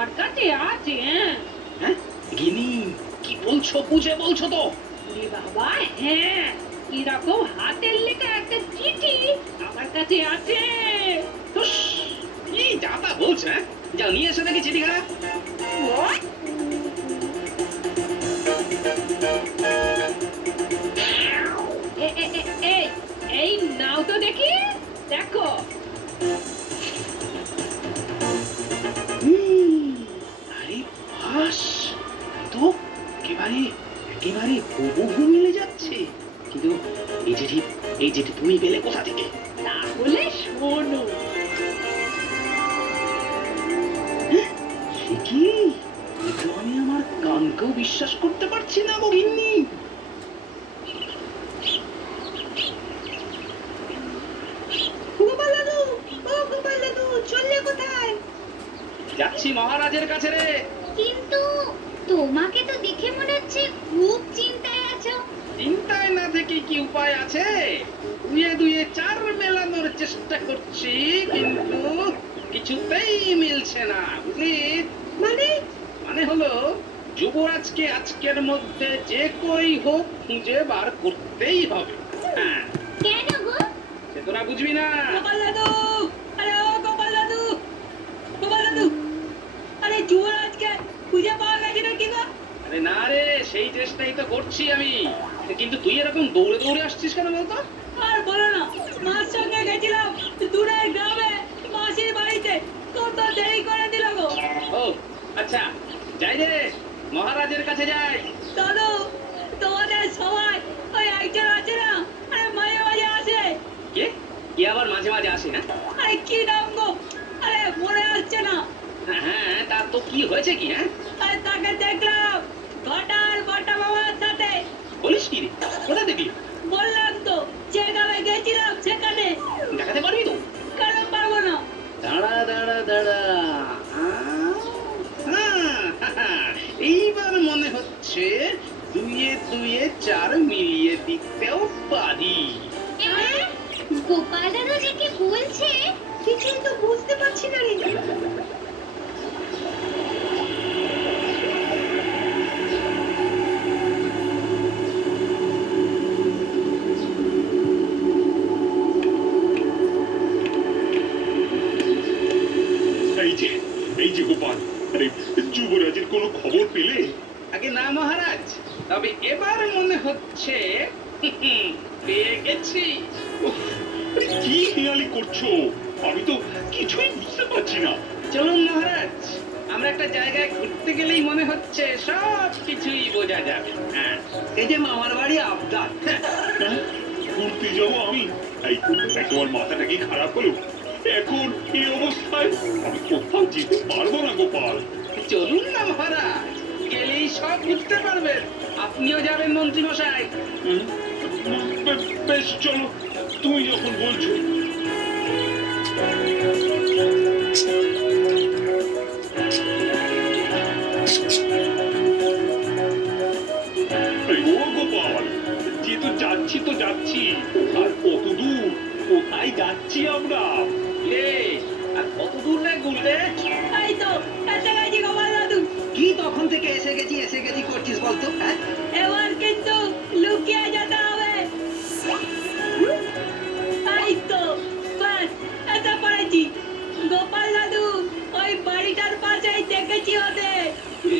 আমার কাছে আছে। হ্যাঁ গিনি, কি বলছো? বুঝে বলছো তো? ওরে বাবা, হ্যাঁ, এরকম হাতের লেখা একটা চিঠি আমার কাছে আছে। হুস, কি যা তা বলছে? হ্যাঁ, যাও নিয়ে এসে দেখি চিঠিখানা। এ- এ- এ- এই এই নাও তো দেখি, দেখো। আরে বাস, তো একেবারে একেবারে হুবহু মিলে যাচ্ছে। কিন্তু এই চিঠি তুমি পেলে কোথা থেকে? তাহলে শোনো। সে কি? এ তো আমি আমার কানকেও বিশ্বাস করতে পারছি না গো গিন্নি। গোপাল দাদু, ও গোপাল দাদু, চললে কোথায়? যাচ্ছি মহারাজের কাছে রে। কিন্তু তোমাকে তো দেখে মনে হচ্ছে খুব চিন্তায় আছো। চিন্তায় না থেকে কি উপায় আছে? দুয়ে দুয়ে চার মেলানোর চেষ্টা করছি, কিন্তু কিছুতেই মিলছে না, বুঝলি? মানে? মানে হলো, যুবরাজকে আজকের মধ্যে যে করেই হোক খুঁজে বার করতেই হবে। হ্যাঁ, কেন গো? সে তোরা বুঝবি না। গোপাল দাদু, আরে ও গোপাল দাদু, গোপাল দাদু, আরে যুবরাজকে খুঁজে পাওয়া গেছে নাকি গো? আরে না রে, সেই চেষ্টাই তো করছি আমি। কিন্তু তুই এরকম দৌড়ে দৌড়ে আসছিস কেন বলতো? আর বলো না, মার সঙ্গে গেছিলাম দূরের গ্রামে মাসির বাড়িতে, কত দেরি করে দিল গো। ও আচ্ছা, যাই রে, মহারাজের কাছে যাই। দাদু, তোমাদের সবাই ওই একজন আছে না, আরে মাঝে মাঝে আসে। কে? কে আবার মাঝে মাঝে আসে? না আরে কি নাম গো, আরে মনে আসছে না। হ্যাঁ হ্যাঁ, তা তো কি হয়েছে কি? হ্যাঁ আরে তাকে দেখলাম ঘটার ঘটা বাবার সাথে। বলিস কি রে? কোথা দেখলি? বললাম তো, যে গ্রামে গেছিলাম সেখানে। দেখাতে পারবি তো? কেন পারবো না? দাঁড়া দাঁড়া দাঁড়া, এইবার মনে হচ্ছে দুয়ে দুয়ে চার মিলিয়ে দিতেও পারি। গোপাল দাদু যে কি বলছে কিছুই তো বুঝতে পারছি না রে। এই যে এই যে গোপাল, আরে যুবরাজের কোনো খবর পেলে? আগে না মহারাজ, তবে এবার মনে হচ্ছে পেয়ে গেছি। উফ, আরে কি হেয়ালি করছো? আমি তো কিছুই বুঝতে পারছি না। চলুন মহারাজ, আমরা একটা জায়গায় ঘুরতে গেলেই মনে হচ্ছে সব কিছুই বোঝা যাবে। হ্যাঁ, এই যে মামার বাড়ি আবদার। হ্যাঁ, ঘুরতে যাবো আমি? এই তোমার মাথাটা কি খারাপ হলো? এখন এই অবস্থায় আমি কোথাও যেতে পারবো না গোপাল। চলুন না মহারাজ, গেলেই সব বুঝতে পারবেন। আপনিও যাবেন মন্ত্রী মশাই। বেশ চলো, তুমি যখন বলছো। এই ও গোপাল, যে তো যাচ্ছি, আর কত দূর? কোথায় যাচ্ছি আমরা? আর কত দূর রে গুলতে? এই তো কাছাকাছি গোপাল দাদু। কি তখন থেকে এসে গেছি করছিস বলতো? হ্যাঁ, এবার কিন্তু লুকিয়ে যেতে হবে। এই তো বাস, এসে পড়েছি। গোপাল দাদু, ওই বাড়িটার পাশেই দেখেছি ওদের।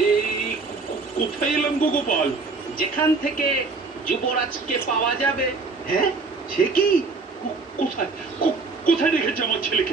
এই কোথায় এলাম গো গোপাল? যেখান থেকে যুবরাজকে পাওয়া যাবে। হ্যাঁ, সে কি? কোথায় কোথায় রেখেছে আমার ছেলেকে?